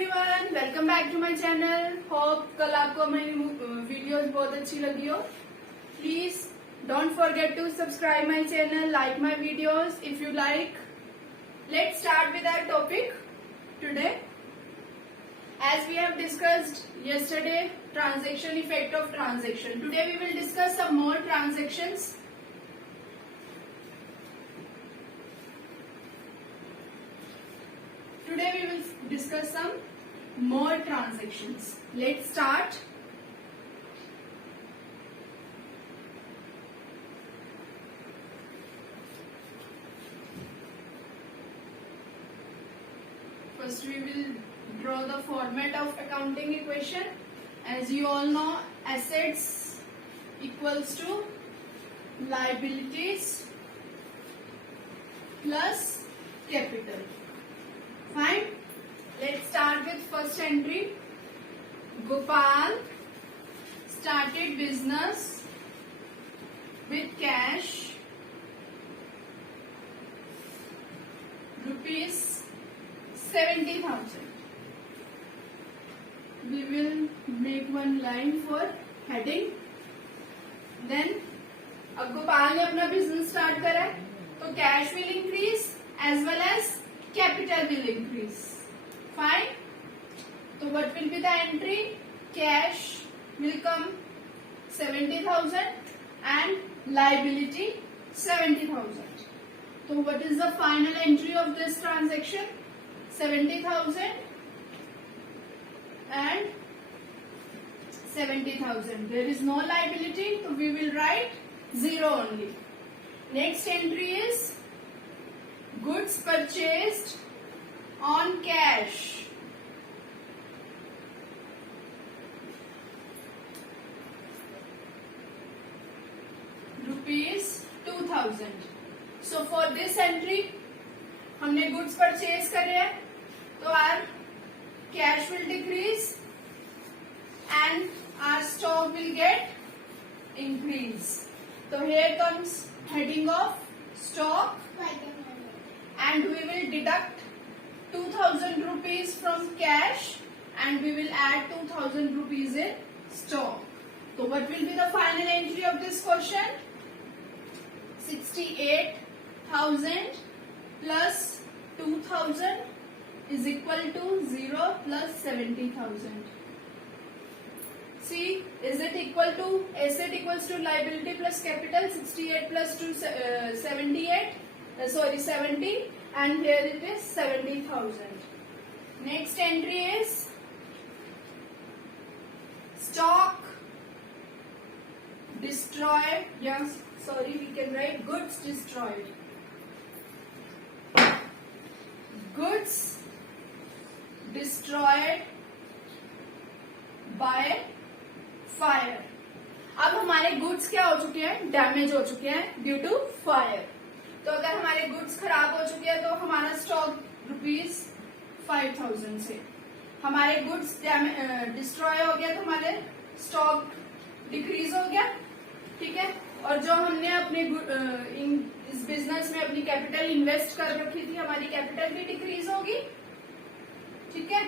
Everyone, welcome back to my channel. Hope कल आपको मेरी वीडियोस बहुत अच्छी लगी हो। Please don't forget to subscribe my channel, like my videos if you like. Let's start with our topic today. As we have discussed yesterday, transaction effect of transaction. Today we will discuss some more transactions. Today we will discuss some more transactions. Let's start. First we will draw the format of accounting equation. As you all know, assets equals to liabilities plus capital. Fine. Let's start with first entry. Gopal started business with cash rupees 70,000. We will make one line for heading. Then अब गोपाल ने अपना business start करा है तो cash will increase as well as capital will increase. Fine. तो what will be the entry? Cash will come 70,000 and liability 70,000. तो what is the final entry of this transaction? 70,000 and 70,000. There is no liability, so we will write 0 only. Next entry is goods purchased on cash. Rupees 2,000. So for this entry, हमने goods purchase करे हैं, तो our cash will decrease and our stock will get increase. So here comes heading of stock and we will deduct 2,000 rupees from cash and we will add 2,000 rupees in stock. So what will be the final entry of this question? 68,000 plus 2,000 is equal to 0 plus 70,000. See, is it equal to asset equals to liability plus capital? 68 plus 2 70, and here it is 70,000. Next entry is stock destroyed. Yes, sorry, we can write goods destroyed. Goods destroyed by fire. अब हमारे गुड्स क्या हो चुके हैं? डैमेज हो चुके हैं due to fire. तो अगर हमारे गुड्स खराब हो चुके हैं तो हमारा स्टॉक रुपीज 5,000 से. हमारे गुड्स डिस्ट्रॉय हो गया तो हमारे स्टॉक डिक्रीज हो गया. ठीक है. और जो हमने अपने इस बिजनेस में अपनी कैपिटल इन्वेस्ट कर रखी थी, हमारी कैपिटल भी डिक्रीज होगी. ठीक है.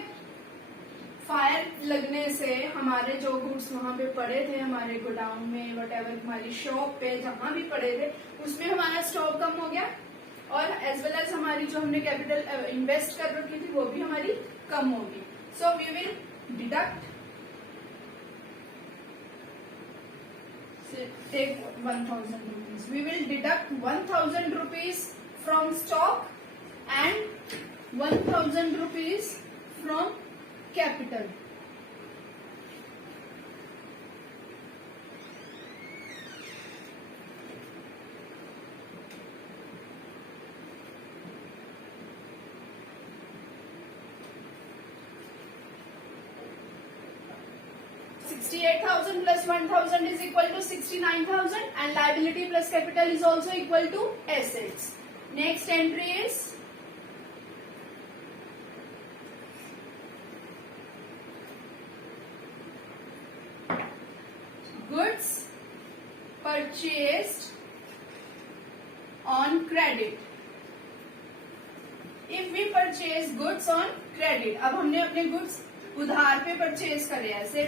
फायर लगने से हमारे जो गुड्स वहां पे पड़े थे, हमारे गोडाउन में, वटएवर हमारी शॉप पे जहां भी पड़े थे, उसमें हमारा स्टॉक कम हो गया और एज वेल एज हमारी जो हमने कैपिटल इन्वेस्ट कर रखी थी वो भी हमारी कम होगी. So we will deduct, take 1,000 rupees. We will deduct 1,000 rupees from stock and 1,000 rupees from capital. $68,000 plus 1,000 is equal to 69,000 and liability plus capital is also equal to assets. Next entry is goods purchased on credit. If we purchase purchase goods on credit. अब हमने अपने गुड्स उधार पे परचेज करे हैं, से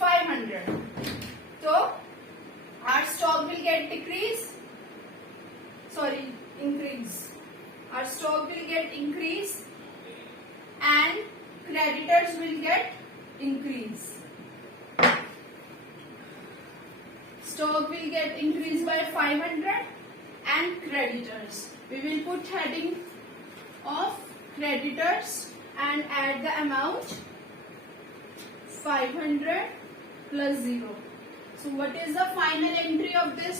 ₹500, तो our stock will get increase. Our stock will get increase and creditors will get increase. Stock will get increased by 500 and creditors. We will put heading of creditors and add the amount 500 plus 0. So what is the final entry of this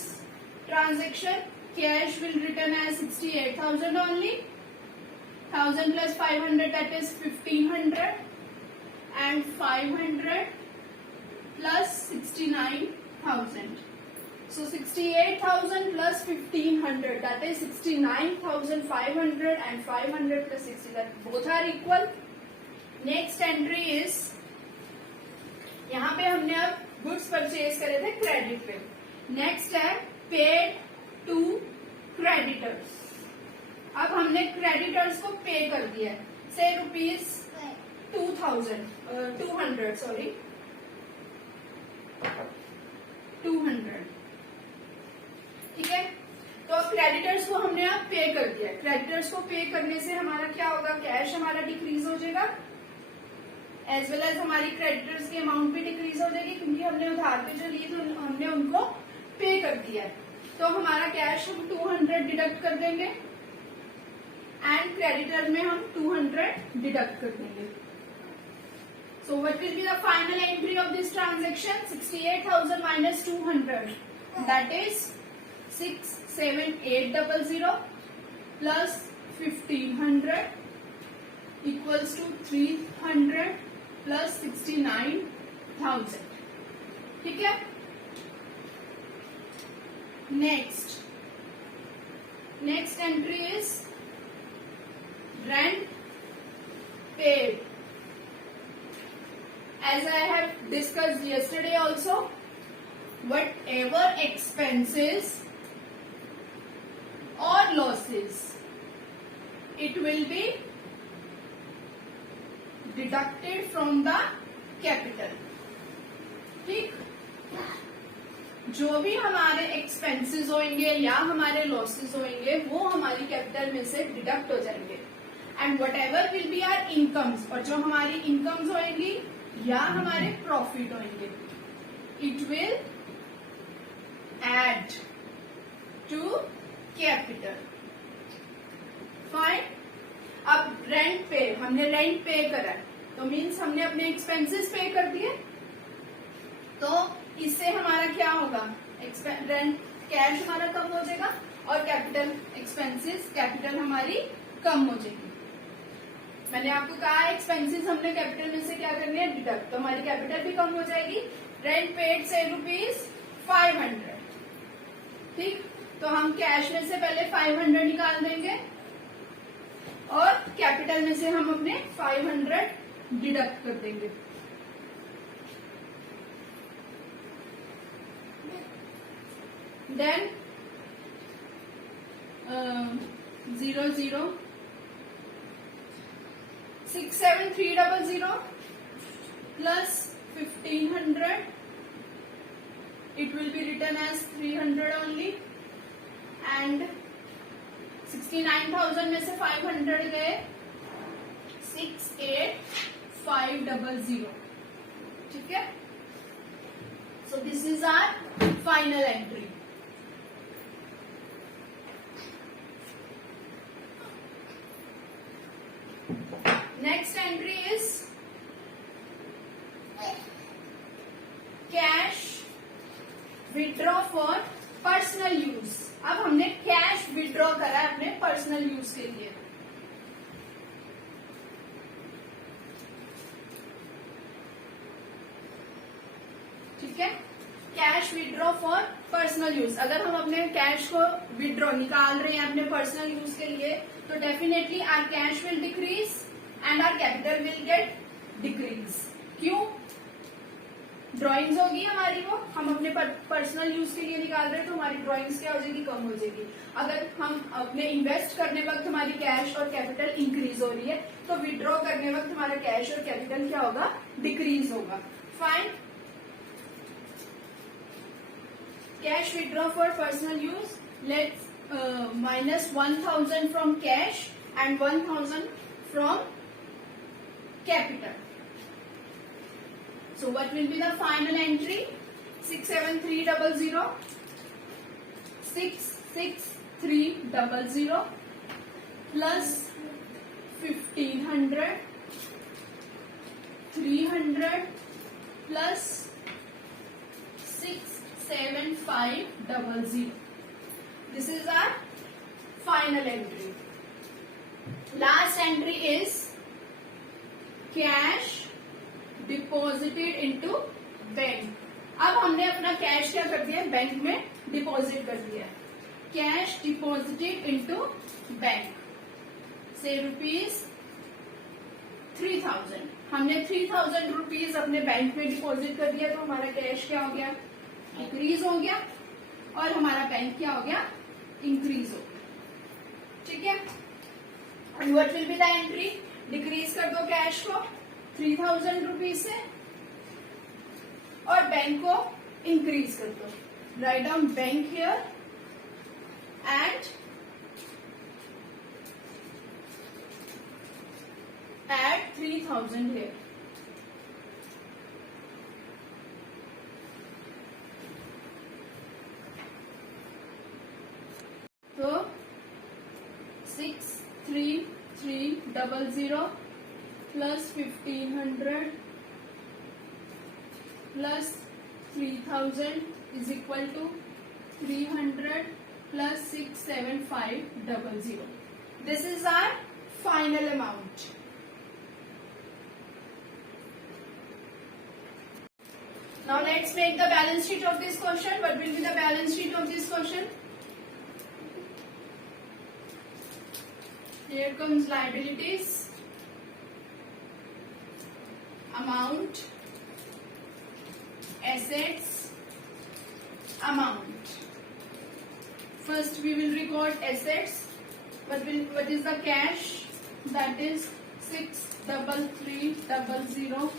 transaction? Cash will return as 68,000 only. 1,000 plus 500, that is 1,500, and 500 plus 69,000. So 68,000 plus 1,500, that is 69,500, and 500 plus 60, that both are equal. Next entry is, यहाँ पे हमने अब goods purchase करे थे क्रेडिट पे. नेक्स्ट है paid to creditors. अब हमने क्रेडिटर्स को पे कर दिया है, से ₹200. ठीक है, तो क्रेडिटर्स को हमने अब पे कर दिया. क्रेडिटर्स को पे करने से हमारा क्या होगा, कैश हमारा डिक्रीज हो जाएगा, एज वेल एज हमारी क्रेडिटर्स की अमाउंट भी डिक्रीज हो जाएगी, क्योंकि हमने उधार पे जो लिए तो हमने उनको पे कर दिया है. तो हमारा कैश हम 200 डिडक्ट कर देंगे एंड क्रेडिटर में हम 200 डिडक्ट कर देंगे. So what will be the final entry of this transaction? 68,000 माइनस 200, दैट इज 67800 प्लस 1,500 equals to 300 plus 69,000. ठीक है. Next entry is rent paid. As I have discussed yesterday also, whatever expenses or losses, it will be deducted from the capital. ठीक, जो भी हमारे एक्सपेंसेस होंगे या हमारे लॉसेस होंगे वो हमारी कैपिटल में से डिडक्ट हो जाएंगे. And whatever will be our incomes, और जो हमारी इनकम्स होंगी या हमारे प्रॉफिट होंगे, it will add to capital. Fine. अब रेंट पे, हमने रेंट पे करा है, तो मीन्स हमने अपने एक्सपेंसेस पे कर दिए, तो इससे हमारा क्या होगा, रेंट कैश हमारा कम हो जाएगा और कैपिटल एक्सपेंसेस, कैपिटल हमारी कम हो जाएगी. मैंने आपको कहा एक्सपेंसेस हमने कैपिटल में से क्या करनी है, डिडक्ट, तो हमारी कैपिटल भी कम हो जाएगी. रेंट पेड से ₹500. ठीक, तो हम कैश में से पहले 500 निकाल देंगे और कैपिटल में से हम अपने 500 डिडक्ट कर देंगे. Then 00 67300 plus 1,500, it will be written as 300 only, and 69,000 में से 500 गए, 68500. ठीक है. So this is our final entry. Next entry is cash withdraw for personal use. अब हमने कैश विड्रॉ करा है अपने पर्सनल यूज के लिए. ठीक है, cash withdraw for personal use. अगर हम अपने कैश को विड्रॉ निकाल रहे हैं अपने पर्सनल यूज के लिए, तो definitely our cash will decrease and our capital will get decrease. क्यों? ड्राइंग्स होगी हमारी, वो हम अपने पर्सनल यूज के लिए निकाल रहे हैं तो हमारी ड्राइंग्स क्या हो जाएगी, कम हो जाएगी। अगर हम अपने इन्वेस्ट करने वक्त हमारी कैश और कैपिटल इंक्रीज हो रही है तो विड्रॉ करने वक्त हमारा कैश और कैपिटल क्या होगा, डिक्रीज होगा। Fine, cash withdraw for personal use, let's minus 1000 from cash and 1000 from capital. So what will be the final entry? 67300, 66300 plus 1500, 300 plus 67500. This is our final entry. Last entry is cash deposited into bank. अब हमने अपना कैश क्या कर दिया, बैंक में डिपॉजिट कर दिया. Cash deposited into bank से ₹3000. हमने 3000 रुपीज अपने बैंक में डिपॉजिट कर दिया तो हमारा कैश क्या हो गया, इंक्रीज हो गया और हमारा बैंक क्या हो गया, इंक्रीज हो गया. ठीक है. And what will be the entry, decrease कर दो कैश को 3000 रुपीज से और बैंक को इंक्रीज कर दो. Write down bank here and add 3000 here. So 63300 plus 1500 plus 3000 is equal to 300 plus 67500. This is our final amount. Now let's make the balance sheet of this question. What will be the balance sheet of this question? Here comes liabilities, amount, assets, amount. First we will record assets. What is the cash? That is 63300.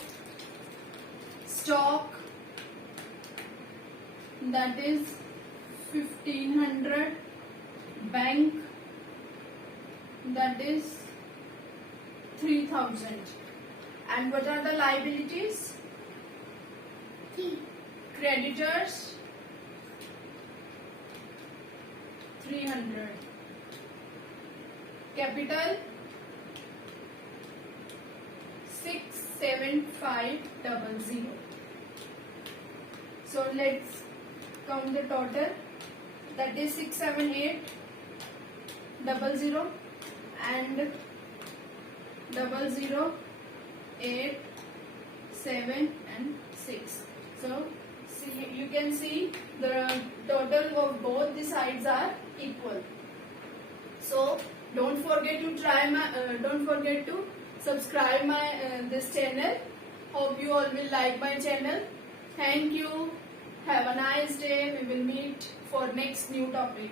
Stock, that is 1500. Bank, that is 3000. And what are the liabilities? Creditors 300. Capital 67500. So let's count the total. That is 67800 and 00, 8, 7 and 6. So see, you can see the total of both the sides are equal. So don't forget to subscribe my this channel. Hope you all will like my channel. Thank you. Have a nice day. We will meet for next new topic.